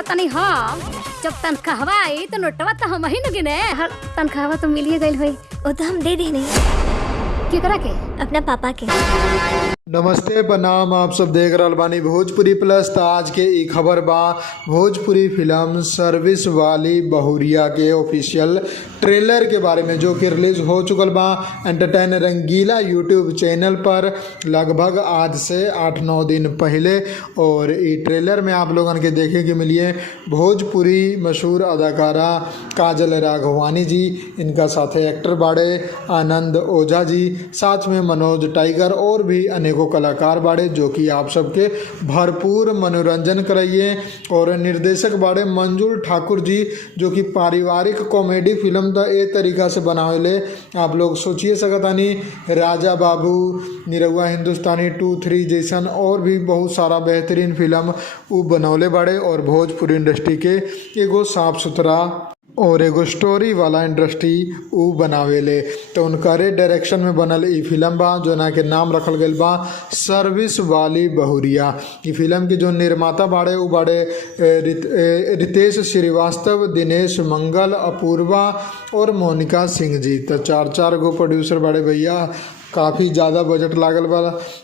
करा तनी हम जब तनख्वाह आई तो नोटवा तो हम ही न गिने। हर तनख्वाह तो मिलिए गई हुई, वो तो हम दे दी नहीं। केकरा के? अपना पापा के। नमस्ते प्रणाम, आप सब देख रहल बानी भोजपुरी प्लस। तो आज के ई खबर बा भोजपुरी फिल्म सर्विस वाली बहुरिया के ऑफिशियल ट्रेलर के बारे में, जो कि रिलीज हो चुकल बा एंटरटेन रंगीला यूट्यूब चैनल पर लगभग आज से 8-9 दिन पहले। और ई ट्रेलर में आप लोगन के देखे के मिलिए भोजपुरी मशहूर अदाकारा काजल राघवानी जी, इनका साथे एक्टर बाड़े आनंद ओझा जी, साथ में मनोज टाइगर और भी अनेकों कलाकार बाड़े, जो कि आप सबके भरपूर मनोरंजन कराइए। और निर्देशक बाड़े मंजुल ठाकुर जी, जो कि पारिवारिक कॉमेडी फिल्म तो ए तरीका से बनावेले आप लोग सोचिए सकतानी। राजा बाबू, निरहुआ हिंदुस्तानी 2-3 जैसन और भी बहुत सारा बेहतरीन फिल्म उ बनौले बाड़े। और भोजपुरी इंडस्ट्री के एगो साफ सुथरा और एगो स्टोरी वाला इंडस्ट्री उ बनावेले। तो उनकरे डायरेक्शन में बनल ई फिल्म बा, जो ना के नाम रखल गइल बा सर्विस वाली बहुरिया। ई फिल्म के जो निर्माता बाड़े उ बाड़े रितेश श्रीवास्तव, दिनेश मंगल, अपूर्वा और मोनिका सिंह जी। तो 4 गो प्रोड्यूसर बाड़े भैया, काफ़ी ज़्यादा बजट लागल बा।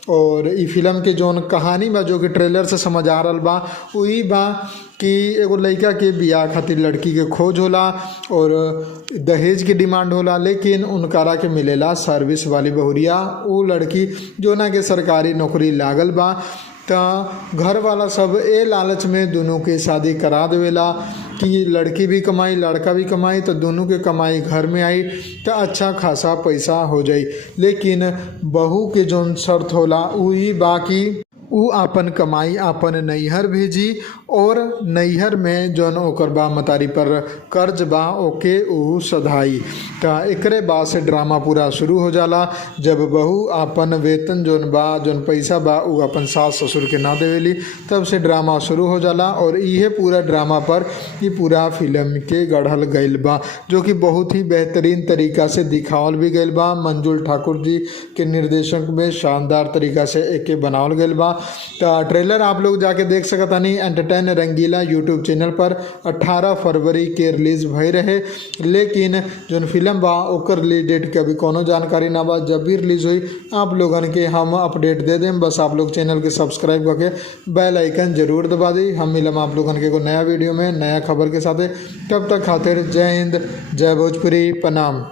और ई फिल्म के जौन कहानी बा, जो कि ट्रेलर से समझ आ रहल बा, वही बा कि एगो लड़का के बियाह खातिर लड़की के खोज होला और दहेज की डिमांड होला, लेकिन उनकारा के मिलेला सर्विस वाली बहुरिया। वो लड़की जो ना के सरकारी नौकरी लागल बा, तो घर वाला सब ए लालच में दोनों के शादी करा देवेला कि लड़की भी कमाई लड़का भी कमाई, तो दोनों के कमाई घर में आई तो अच्छा खासा पैसा हो जाई। लेकिन बहू के जौन शर्त होला वही बाकी उ आपन कमाई आपन नैहर भेजी और नैहर में जौन ओकर बा मतारी पर कर्ज बा ओके उ सधाई। तो एकरे बाद से ड्रामा पूरा शुरू हो जाला, जब बहू आपन वेतन जौन बा जौन पैसा बा उ अपन सास ससुर के ना देवेली, तब से ड्रामा शुरू हो जाला। और इहे पूरा ड्रामा पर ये पूरा फिल्म के गढ़ल गइल बा, जो कि बहुत ही बेहतरीन तरीका से दिखावल भी गइल बा। मंजुल ठाकुर जी के निर्देशन में शानदार तरीका से एके बनावल गइल बा। तो ट्रेलर आप लोग जाके देख सकतानी एंटरटेन रंगीला यूट्यूब चैनल पर 18 फरवरी के रिलीज भई रहे। लेकिन जो फिल्म बा ओकर रिलीज डेट के अभी कोनो जानकारी ना बा। जब भी रिलीज हुई आप लोगन के हम अपडेट दे दें, बस आप लोग चैनल के सब्सक्राइब करके बेल आइकन जरूर दबा दी। हम मिलम आप लोगन के एगो नया वीडियो में नया खबर के साथ। तब तक खातिर जय हिंद, जय भोजपुरी, प्रणाम।